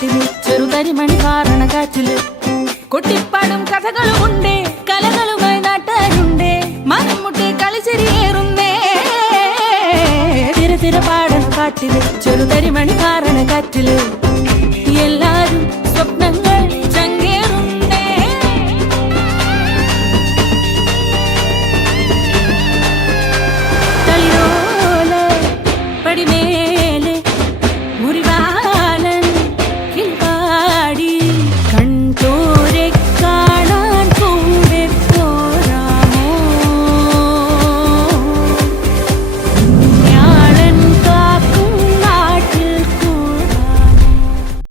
കാട്ടില് ചെറുതരിമണി പാറണ കാറ്റില് കൊട്ടിപ്പാടും കഥകളുമുണ്ടേ കലകളുമായി നാട്ടാരുണ്ടേ മനം മുട്ടെ കളിച്ചെരിയേറുന്നേ തിര തിര പാടണ കാട്ടില് ചെറുതരിമണി പാറണ കാറ്റില്